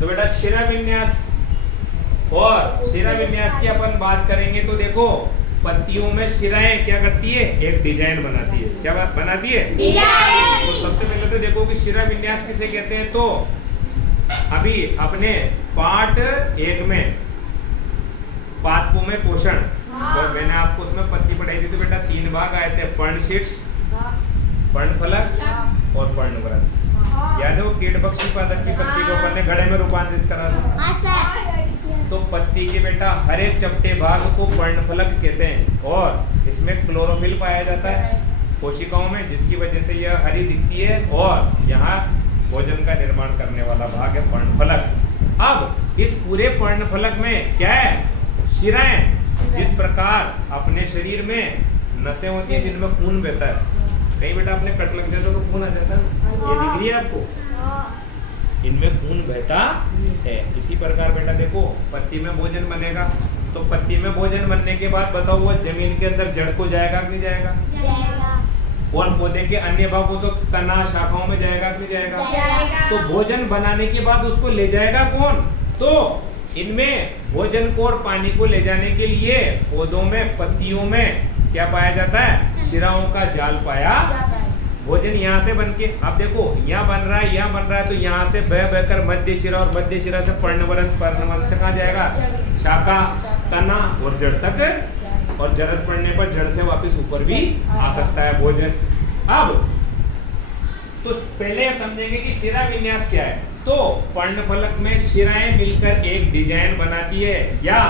तो बेटा शिरा विन्यास, और शिरा विन्यास की अपन बात करेंगे तो देखो पत्तियों में शिराएं क्या करती है, एक डिजाइन बनाती है। क्या बात बनाती है? डिजाइन। तो सबसे पहले तो देखो कि शिरा विन्यास किसे कहते हैं। तो अभी अपने पार्ट 1 में पादपों में पोषण, और मैंने आपको उसमें पत्ती पढ़ाई थी। तो बेटा 3 भाग आए थे, पर्णशीर्ष, पर्णफलक और पर्णवृंत। याद है वो कीटभक्षी पादप की पत्ती को अपन ने घड़े में रूपांतरित करा था। तो पत्ती के बेटा हर एक चपटे भाग को पर्णफलक कहते हैं, और इसमें क्लोरोफिल पाया जाता है कोशिकाओं में, जिसकी वजह से यह हरी दिखती है, और यहाँ भोजन का निर्माण करने वाला भाग है पर्णफलक। अब इस पूरे पर्णफलक में क्या है, शिराएं। जिस प्रकार अपने शरीर में नसें होती है जिनमें खून बहता है, कहीं बेटा अपने कट लग जाता तो खून आ जाता है, ये दिख रही है आपको, इनमें खून बहता है। इसी प्रकार बेटा देखो पत्ती में भोजन बनेगा, तो पत्ती में भोजन बनने के बाद बताओ वो जमीन के अंदर जड़ को जाएगा कि नहीं जाएगा? और पौधे के अन्य भागों तो तना शाखाओं में जाएगा कि नहीं जाएगा? तो भोजन बनाने के बाद उसको ले जाएगा कौन? तो इनमें भोजन को और पानी को ले जाने के लिए पौधों में पत्तियों में क्या पाया जाता है, शिराओं का जाल पाया जाता है। भोजन यहाँ से बन के, आप देखो यहाँ बन रहा है, यहाँ बन रहा है, तो यहाँ से बह बहकर मध्य शिरा, और मध्य शिरा से पर्णवृंत, पर्णवृंत से कहाँ जाएगा, शाखा, तना और जड़ तक, और जरूरत पड़ने पर जड़ से वापस ऊपर भी आ सकता है भोजन। अब तो पहले समझेंगे कि शिरा विन्यास क्या है। तो पर्णफलक में शिराएं मिलकर एक डिजाइन बनाती है, या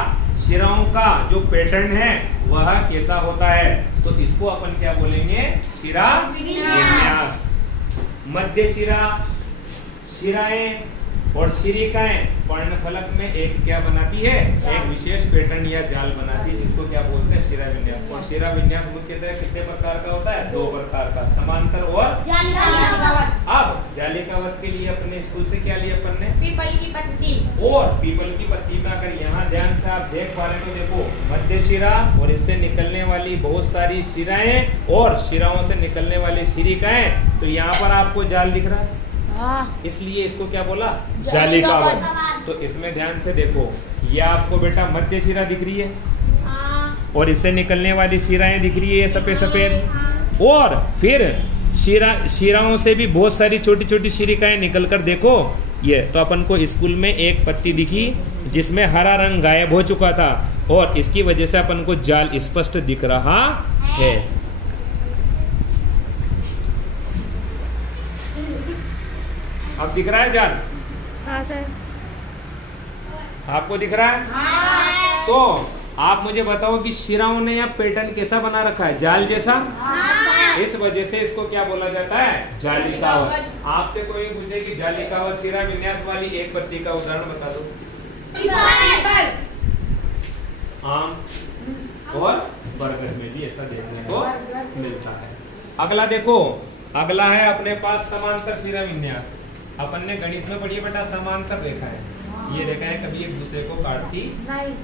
शिराओं का जो पैटर्न है वह कैसा होता है, तो इसको अपन क्या बोलेंगे, शिरा विन्यास। मध्य शिरा, शिराएं और शिरिकाएं पर्णफलक में एक क्या बनाती है, एक विशेष पैटर्न या जाल बनाती है, जिसको क्या बोलते हैं, शिरा विन्यास। और शिरा विन्यास मुख्यतः कितने प्रकार का होता है, 2 प्रकार का, समांतर और जालिकावत। अब जालिकावत के लिए अपने स्कूल से क्या लिया अपन ने, पीपल की पत्ती। और पीपल की पत्ती में अगर यहाँ ध्यान से आप देख पा रहे हो, देखो मध्य शिरा और इससे निकलने वाली बहुत सारी शिराएं और शिराओं से निकलने वाली शिरिकाएं, तो यहाँ पर आपको जाल दिख रहा है, इसलिए इसको क्या बोला, जालिकावत। तो इसमें ध्यान से देखो, ये आपको बेटा मध्य शिरा दिख रही है, और इससे निकलने वाली शिराएं दिख रही है सफेद सफेद, और फिर शिराओं से भी बहुत सारी छोटी छोटी शिरिकाएं निकलकर देखो ये, तो अपन को स्कूल में एक पत्ती दिखी जिसमें हरा रंग गायब हो चुका था, और इसकी वजह से अपन को जाल स्पष्ट दिख रहा है। अब दिख रहा है जाल? हाँ सर। आपको दिख रहा है? हाँ। तो आप मुझे बताओ कि शिराओं ने यहाँ पैटर्न कैसा बना रखा है, जाल जैसा? हाँ। इस वजह से इसको क्या बोला जाता है, जालिकावत। आपसे कोई पूछे कि जालिकावत शिरा विन्यास वाली एक पत्ती का उदाहरण बता दो। आम और बरगद में भी ऐसा देखने को मिलता है। अगला देखो, अगला है अपने पास समांतर शिरा विन्यास। अपन ने गणित में पढ़ी बेटा समांतर रेखा है, ये रेखा है कभी एक दूसरे को काटती नहीं।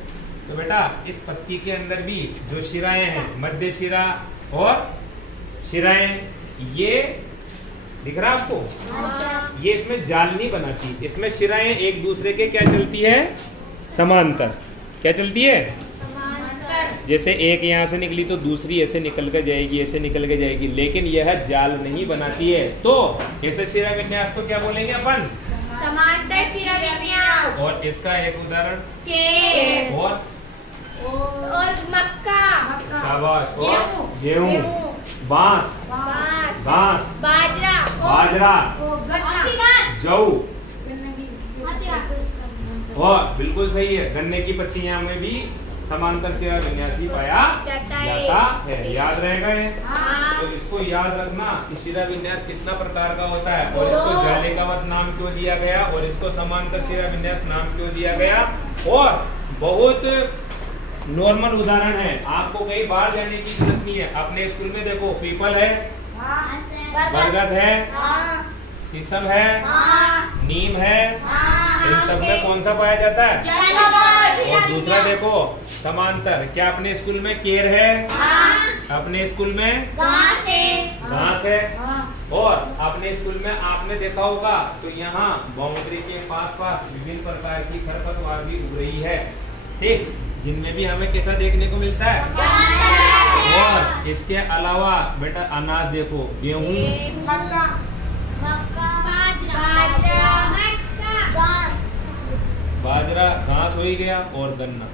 तो बेटा इस पत्ती के अंदर भी जो शिराएं हैं, मध्य शिरा और शिराएं, ये दिख रहा आपको? ये इसमें जाल नहीं बनाती, इसमें शिराएं एक दूसरे के क्या चलती है, समांतर। क्या चलती है? जैसे एक यहाँ से निकली तो दूसरी ऐसे निकल कर जाएगी, ऐसे निकल कर जाएगी, लेकिन यह जाल नहीं बनाती है। तो ऐसे शिरा विन्यास को क्या बोलेंगे अपन? समांतर शिरा विन्यास। और इसका एक उदाहरण केर और मक्का, शाबाश, और गेहूं, बांस, घास, बाजरा, जौ, और बिल्कुल सही है, गन्ने की पत्तियां में भी समांतर शिरा विन्यास ही पाया जाता है। याद रहेगा ये? हाँ। तो इसको याद रखना कि शिरा विन्यास कितना प्रकार का होता है, और इसको जालिकावत नाम क्यों दिया गया, और इसको समांतर शिरा विन्यास नाम क्यों दिया गया। और बहुत नॉर्मल उदाहरण है, आपको कहीं बाहर जाने की जरूरत नहीं है। अपने स्कूल में देखो पीपल है, बरगद है, शीशम है, नीम है, इन सब में कौन सा पाया जाता है? और दूसरा देखो समांतर, क्या अपने स्कूल में केर है? अपने स्कूल में घास है। और अपने स्कूल में आपने देखा होगा तो यहाँ बाउंड्री के पास पास विभिन्न प्रकार की खरपतवार भी उग रही है, ठीक, जिनमें भी हमें कैसा देखने को मिलता है। और इसके अलावा बेटा अनाज देखो, गेहूं, बाजरा, घास हो ही गया, और गन्ना।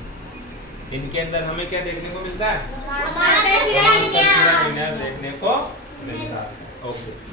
इनके अंदर हमें क्या देखने को मिलता है, देखने को मिलता है। ओके।